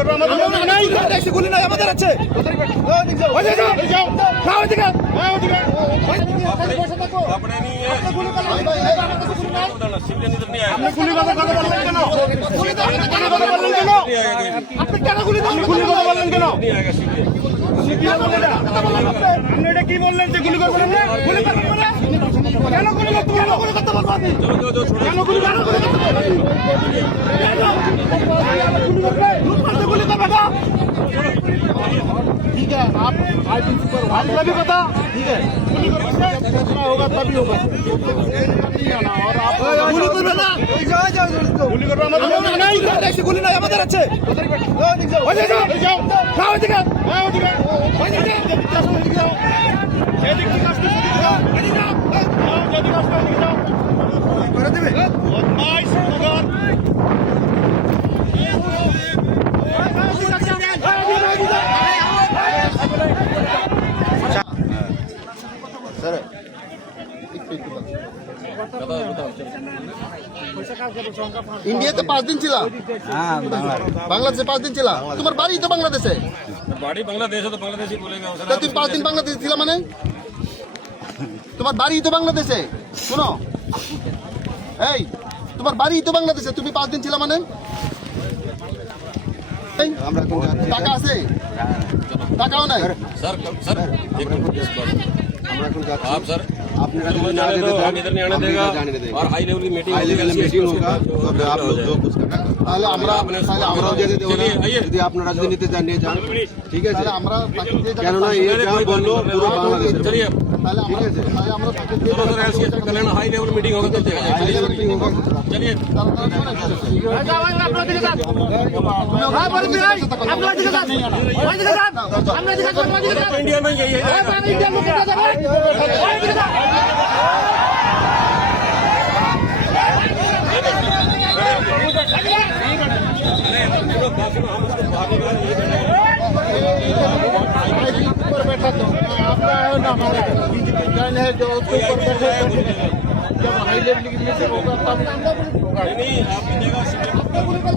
করবো আমাদের নাই, গুলি নাই আমাদের আছে। গুলি কথা বললেন কেন? আপনি কেন গুলি কথা বললেন কেন? আপনি এটা কি বললেন যে গুলি করবেন না? গুলি করবেন না? কেন গুলি করতে কেন গুলি করতে বলবো আপনি? কেন গুলি করতে गुली का बेटा ठीक है आप आपका भी पता ठीक है गुली कर जितना होगा तभी होगा और आप गुली कर बेटा गुली कर नहीं ऐसी गुली नहीं আমাদের আছে ওই যাও যাও ওদিকে হ্যাঁ ওদিকে ওই দিকে এদিকে যাও এদিকে আসতে এদিকে যাও এদিকে যাও এদিকে আসতে এদিকে যাও করে দিবে নাইস সুগার ইন্ডিয়াতে 5 দিন ছিল, বাংলাদেশে 5 দিন ছিল। তোমার বাড়ি তো বাংলাদেশে, বাড়ি বাংলাদেশে তো বাংলাদেশি বলেগা। তুমি 5 দিন বাংলাদেশে ছিল মানে? তোমার বাড়ি তো বাংলাদেশে, শোনো এই তোমার বাড়ি তো বাংলাদেশে, তুমি 5 দিন ছিল মানে? টাকা আছে? টাকাও নাই। सर सर आप सर आपने हम इधर नहीं आने देगा और हाई लेवल की मीटिंग होगा तो आप लोग जो कुछ करना তাহলে আমরা যদি আপনারা যদি নিতে চান নিয়ে যান, ঠিক আছে? তাহলে আমরা তাকে দিয়ে যাবো। কেননা এই যা বললো পুরো বাংলাদেশ। चलिए তাহলে আমরা তাহলে আমরা তাকে দিয়ে चलो सर ऐसे कल्याण हाई लेवल मीटिंग होगा तब देगा। चलिए इंडिया में यही है। ऊपर बैठा तो आपका है ना हमारा बीजेपी जैन है जो उसके ऊपर बैठे जब हाई लेवल की मीटिंग होगा तब होगा। नहीं आपकी जगह